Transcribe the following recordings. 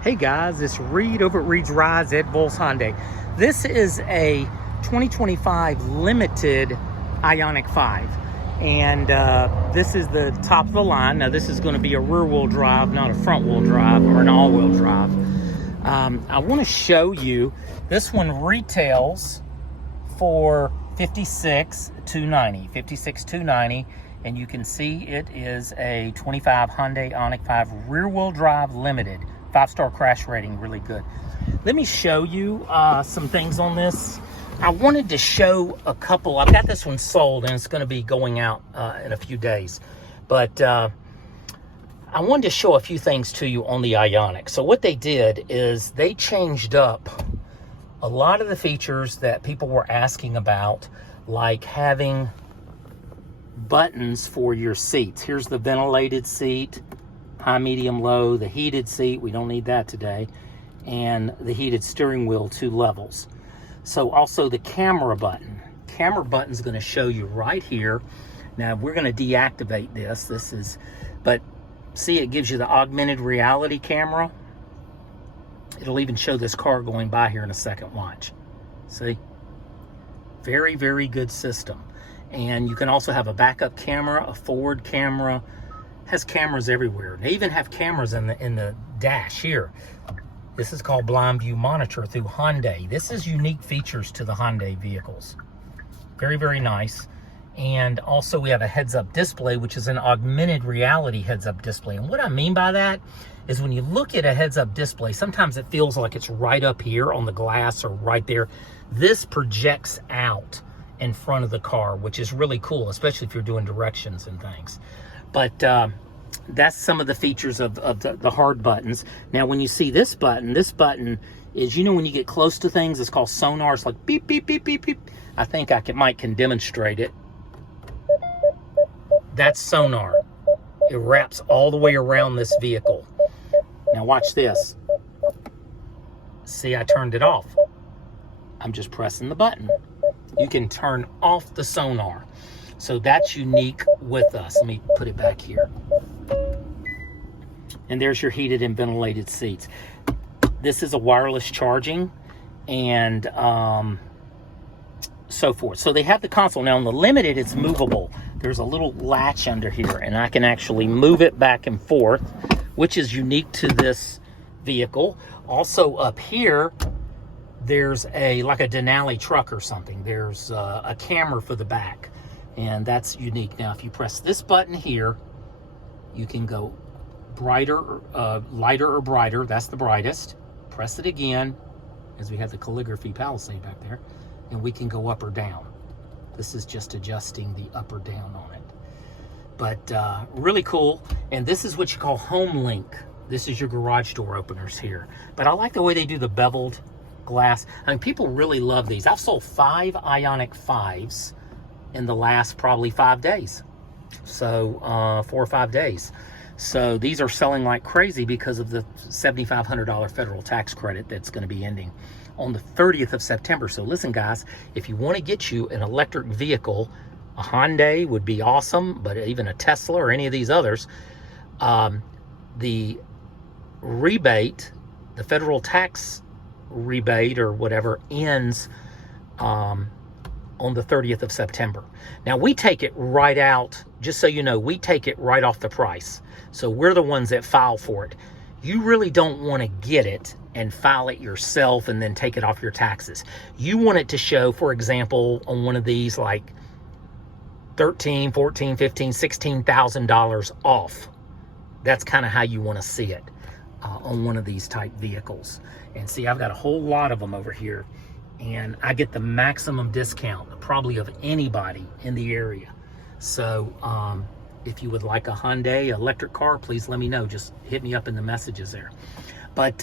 Hey guys, it's Reed over at Reed's Rides at Bulls Hyundai. This is a 2025 limited IONIQ 5. And this is the top of the line. Now this is going to be a rear wheel drive, not a front wheel drive or an all wheel drive. I want to show you, this one retails for $56,290. And you can see it is a 25 Hyundai IONIQ 5 rear wheel drive limited. 5-star crash rating, really good. Let me show you some things on this. I wanted to show a couple. I've got this one sold and it's going to be going out in a few days. But I wanted to show a few things to you on the IONIQ. So what they did is they changed up a lot of the features that people were asking about, like having buttons for your seats. Here's the ventilated seat, high, medium, low, the heated seat, we don't need that today, and the heated steering wheel, 2 levels. So also the camera button. Camera button is going to show you right here. Now we're going to deactivate this. But see, it gives you the augmented reality camera. It'll even show this car going by here in a second. Watch. See? Very, very good system. And you can also have a backup camera, a forward camera. Has cameras everywhere. They even have cameras in the dash here. This is called blind view monitor through Hyundai. This is unique features to the Hyundai vehicles. Very, very nice. And also we have a heads-up display, which is an augmented reality heads-up display. And what I mean by that is when you look at a heads-up display, sometimes it feels like it's right up here on the glass or right there. This projects out in front of the car, which is really cool, especially if you're doing directions and things. But that's some of the features of the hard buttons. Now, when you see this button is, you know, when you get close to things, it's called sonar. It's like beep, beep, beep, beep, beep. I think I can demonstrate it. That's sonar. It wraps all the way around this vehicle. Now watch this. See, I turned it off. I'm just pressing the button. You can turn off the sonar. So that's unique with us. Let me put it back here. And there's your heated and ventilated seats. This is a wireless charging and so forth. So they have the console. Now on the Limited, it's movable. There's a little latch under here and I can actually move it back and forth, which is unique to this vehicle. Also up here, there's like a Denali truck or something. There's a camera for the back. And that's unique. Now, if you press this button here, you can go brighter, lighter or brighter. That's the brightest. Press it again, as we have the calligraphy palisade back there, and we can go up or down. This is just adjusting the up or down on it. But really cool. And this is what you call Home Link. This is your garage door openers here. But I like the way they do the beveled glass. I mean, people really love these. I've sold 5 IONIQ 5s in the last probably 5 days. So 4 or 5 days. So these are selling like crazy because of the $7,500 federal tax credit that's going to be ending on the 30th of September. So listen guys, if you want to get you an electric vehicle, a Hyundai would be awesome, but even a Tesla or any of these others, the rebate, the federal tax rebate or whatever ends on the 30th of September. Now we take it right out, just so you know, we take it right off the price. So we're the ones that file for it. You really don't want to get it and file it yourself and then take it off your taxes. You want it to show, for example, on one of these like $13,000, $14,000, $15,000, $16,000 off. That's kind of how you want to see it on one of these type vehicles. And see, I've got a whole lot of them over here. And I get the maximum discount probably of anybody in the area. So if you would like a Hyundai electric car, please let me know. Just hit me up in the messages there. But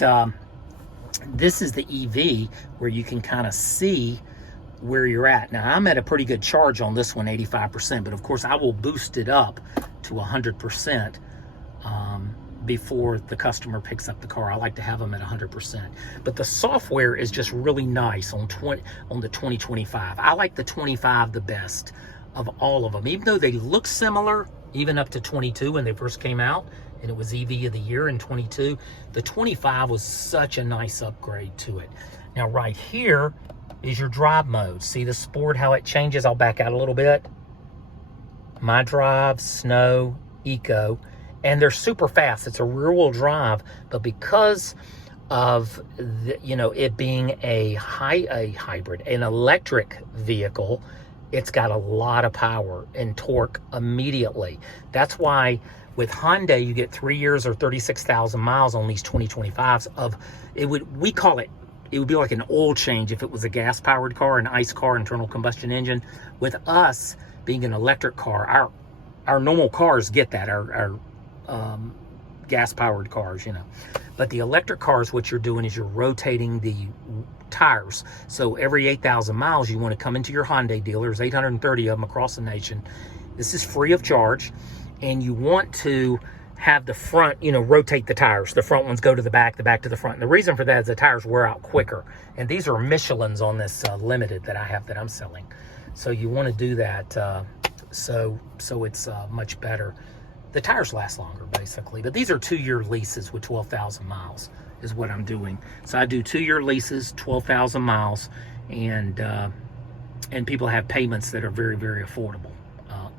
this is the EV where you can kind of see where you're at. Now I'm at a pretty good charge on this one, 85%, but of course I will boost it up to 100% before the customer picks up the car. I like to have them at 100%. But the software is just really nice on the 2025. I like the 25 the best of all of them. Even though they look similar, even up to 22 when they first came out, and it was EV of the year in 22. The 25 was such a nice upgrade to it. Now right here is your drive mode. See the sport, how it changes? I'll back out a little bit. My drive, snow, eco, and they're super fast. It's a rear wheel drive, but because of the, it being a hybrid, an electric vehicle, it's got a lot of power and torque immediately. That's why with Hyundai, you get 3 years or 36,000 miles on these 2025s of, it would be like an oil change if it was a gas-powered car, an ICE car, internal combustion engine. With us being an electric car, our normal cars get that, our gas-powered cars, But the electric cars, what you're doing is you're rotating the tires. So every 8,000 miles, you want to come into your Hyundai dealers, 830 of them across the nation. This is free of charge. And you want to have the front, rotate the tires. The front ones go to the back to the front. And the reason for that is the tires wear out quicker. And these are Michelins on this Limited that I have that I'm selling. So you want to do that so it's much better. The tires last longer, basically. But these are 2-year leases with 12,000 miles is what I'm doing. So I do 2-year leases, 12,000 miles, and people have payments that are very, very affordable.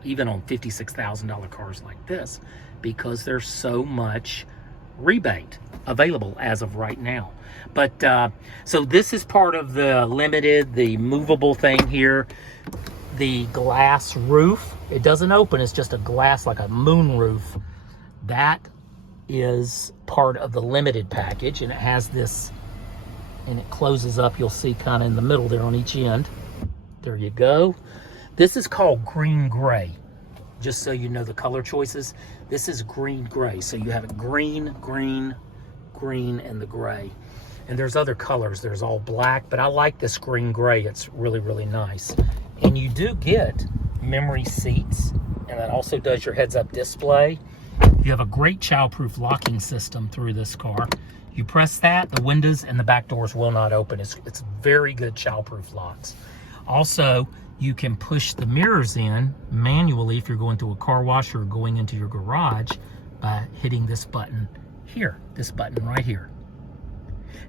Even on $56,000 cars like this, because there's so much rebate available as of right now. But so this is part of the Limited, the movable thing here, the glass roof. It doesn't open, it's just a glass, like a moon roof. That is part of the Limited package, and it has this, and it closes up, you'll see kind of in the middle there on each end. There you go. This is called green gray, just so you know the color choices. This is green gray, so you have a green, green, green, and the gray. And there's other colors. There's all black, but I like this green gray. It's really, really nice. And you do get memory seats, and that also does your heads-up display. You have a great child-proof locking system through this car. You press that, the windows and the back doors will not open. It's very good child-proof locks. Also, you can push the mirrors in manually if you're going through a car wash or going into your garage by hitting this button here, this button right here.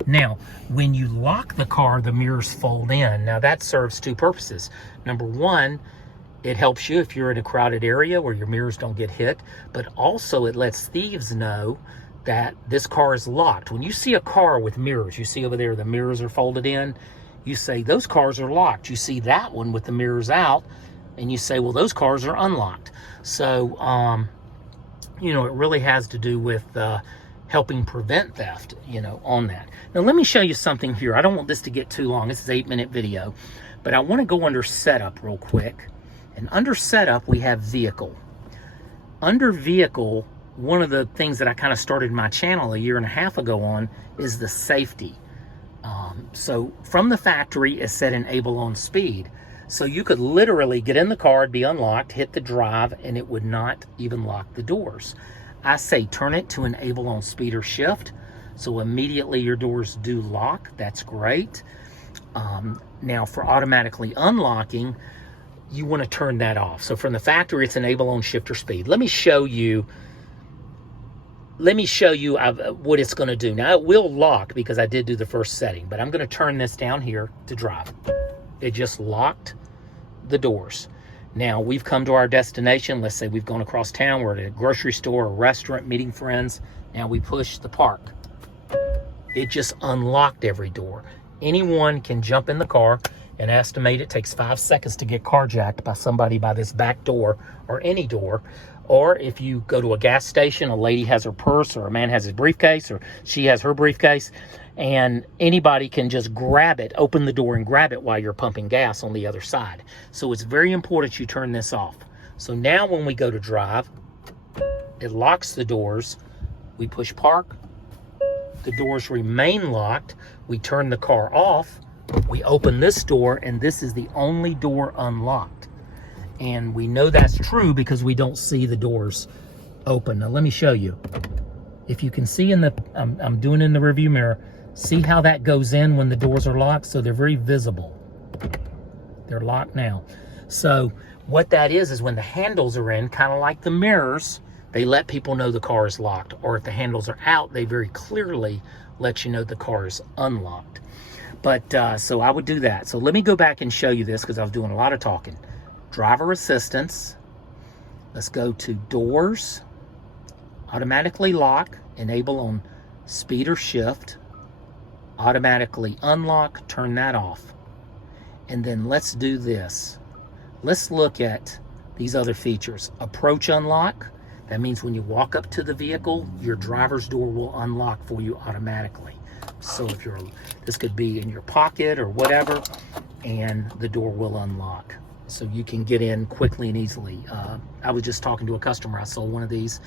Now, when you lock the car, the mirrors fold in. Now, that serves two purposes. Number one, it helps you if you're in a crowded area where your mirrors don't get hit, but also it lets thieves know that this car is locked. When you see a car with mirrors, you see over there the mirrors are folded in, you say, those cars are locked. You see that one with the mirrors out, and you say, well, those cars are unlocked. So, it really has to do with helping prevent theft, on that. Now, let me show you something here. I don't want this to get too long. This is an 8-minute video, but I want to go under setup real quick. And under setup, we have vehicle. Under vehicle, one of the things that I kind of started my channel 1.5 years ago on is the safety. So from the factory, it said enable on speed. So you could literally get in the car, it'd be unlocked, hit the drive, and it would not even lock the doors. I say turn it to enable on speed or shift. So immediately your doors do lock. That's great. Now for automatically unlocking, you want to turn that off. So from the factory, it's enable on shift or speed. Let me show you what it's going to do. Now, it will lock because I did do the first setting, but I'm going to turn this down here to drive. It just locked the doors. Now, we've come to our destination. Let's say we've gone across town. We're at a grocery store, a restaurant, meeting friends. Now we push the park. It just unlocked every door. Anyone can jump in the car and estimate it takes 5 seconds to get carjacked by somebody by this back door or any door. Or if you go to a gas station, a lady has her purse or a man has his briefcase or she has her briefcase, and anybody can just grab it, open the door and grab it while you're pumping gas on the other side. So it's very important you turn this off. So now when we go to drive, it locks the doors. We push park. The doors remain locked. We turn the car off. We open this door, and this is the only door unlocked. And we know that's true because we don't see the doors open. Now let me show you. If you can see in the, I'm doing it in the rearview mirror, see how that goes in when the doors are locked? So they're very visible. They're locked now. So what that is when the handles are in, kind of like the mirrors, they let people know the car is locked, or if the handles are out, they very clearly let you know the car is unlocked. But so I would do that. So let me go back and show you this because I was doing a lot of talking. Driver assistance. Let's go to doors, automatically lock, enable on speed or shift, automatically unlock, turn that off. And then let's do this. Let's look at these other features. Approach unlock. That means when you walk up to the vehicle, your driver's door will unlock for you automatically. So if this could be in your pocket or whatever, and the door will unlock. So you can get in quickly and easily. I was just talking to a customer. I sold one of these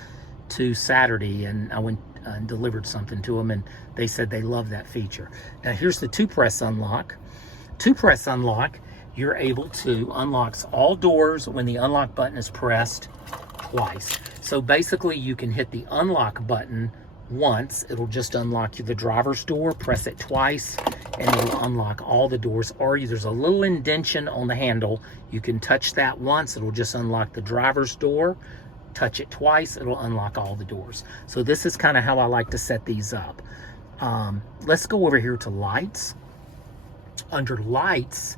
to Saturday, and I went and delivered something to them, and they said they love that feature. Now here's the two-press unlock. Two-press unlock, you're able to unlock all doors when the unlock button is pressed twice. So basically you can hit the unlock button once, it'll just unlock you the driver's door, press it twice, and it'll unlock all the doors. Or there's a little indentation on the handle. You can touch that once, it'll just unlock the driver's door. Touch it twice, it'll unlock all the doors. So this is kind of how I like to set these up. Let's go over here to lights. Under lights,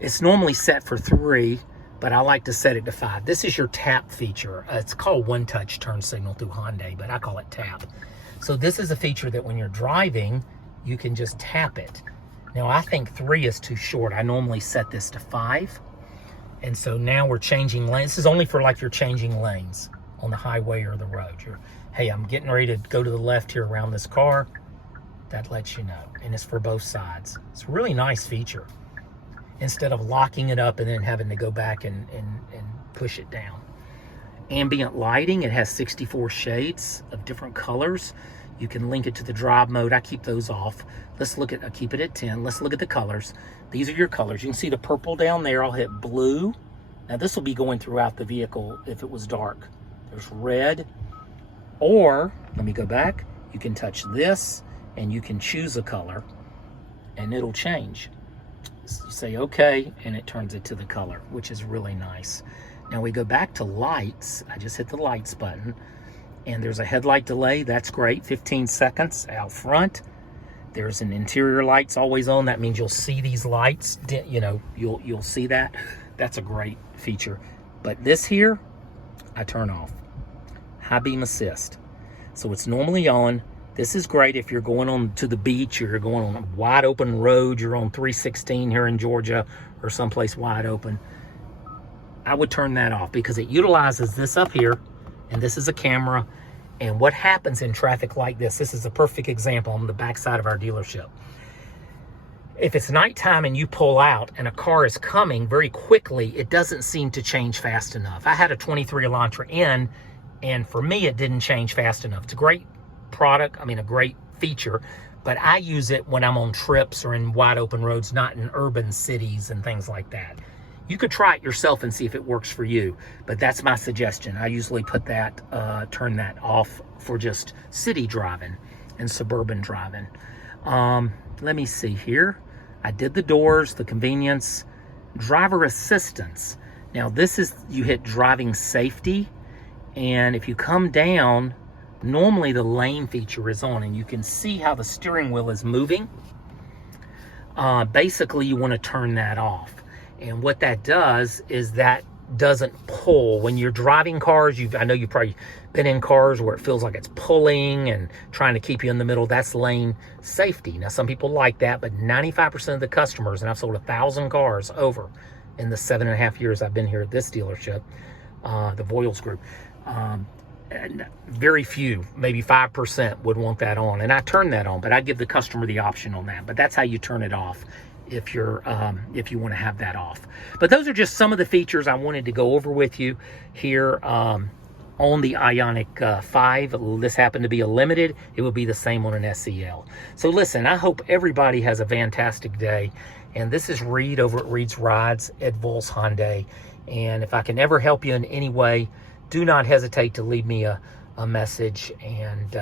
it's normally set for 3, but I like to set it to 5. This is your tap feature. It's called one touch turn signal through Hyundai, but I call it tap. So this is a feature that when you're driving, you can just tap it. Now I think 3 is too short. I normally set this to 5. And so now we're changing lanes. This is only for like you're changing lanes on the highway or the road. Hey, I'm getting ready to go to the left here around this car. That lets you know. And it's for both sides. It's a really nice feature. Instead of locking it up and then having to go back and push it down. Ambient lighting, it has 64 shades of different colors. You can link it to the drive mode. I keep those off. I keep it at 10. Let's look at the colors. These are your colors. You can see the purple down there. I'll hit blue. Now this will be going throughout the vehicle if it was dark. There's red. Or, let me go back. You can touch this and you can choose a color and it'll change. You say okay, and it turns it to the color, which is really nice. Now we go back to lights. I just hit the lights button, and there's a headlight delay. That's great, 15 seconds out front. There's an interior lights always on. That means you'll see these lights. You know, you'll see that. That's a great feature. But this here, I turn off. High beam assist. So it's normally on. This is great if you're going on to the beach or you're going on a wide open road, you're on 316 here in Georgia or someplace wide open. I would turn that off because it utilizes this up here, and this is a camera. And what happens in traffic like this is a perfect example on the backside of our dealership. If it's nighttime and you pull out and a car is coming very quickly, it doesn't seem to change fast enough. I had a 23 Elantra in, and for me, it didn't change fast enough. It's a great product, a great feature, but I use it when I'm on trips or in wide open roads, not in urban cities and things like that. You could try it yourself and see if it works for you, but that's my suggestion. I usually put that, turn that off for just city driving and suburban driving. Let me see here. I did the doors, the convenience, driver assistance. Now this is, you hit driving safety, and if you come down, normally the lane feature is on, and you can see how the steering wheel is moving. Basically, you want to turn that off. And what that does is that doesn't pull. When you're driving cars, I know you've probably been in cars where it feels like it's pulling and trying to keep you in the middle. That's lane safety. Now, some people like that, but 95% of the customers, and I've sold 1,000 cars over in the 7.5 years I've been here at this dealership, the Voiles Group, and very few, maybe 5% would want that on. And I turn that on, but I give the customer the option on that. But that's how you turn it off if you want to have that off. But those are just some of the features I wanted to go over with you here on the IONIQ 5. This happened to be a limited. It will be the same on an SEL. So listen, I hope everybody has a fantastic day. And this is Reed over at Reed's Rides at Voiles Hyundai. And if I can ever help you in any way, do not hesitate to leave me a message. And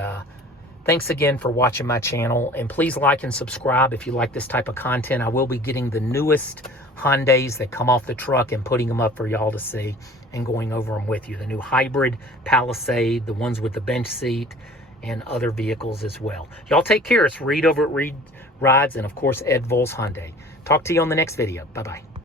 thanks again for watching my channel. And please like and subscribe if you like this type of content. I will be getting the newest Hyundais that come off the truck and putting them up for y'all to see. and going over them with you. The new hybrid Palisade, the ones with the bench seat, and other vehicles as well. Y'all take care. It's Reed over at Reed Rides, and of course, Ed Vols Hyundai. Talk to you on the next video. Bye-bye.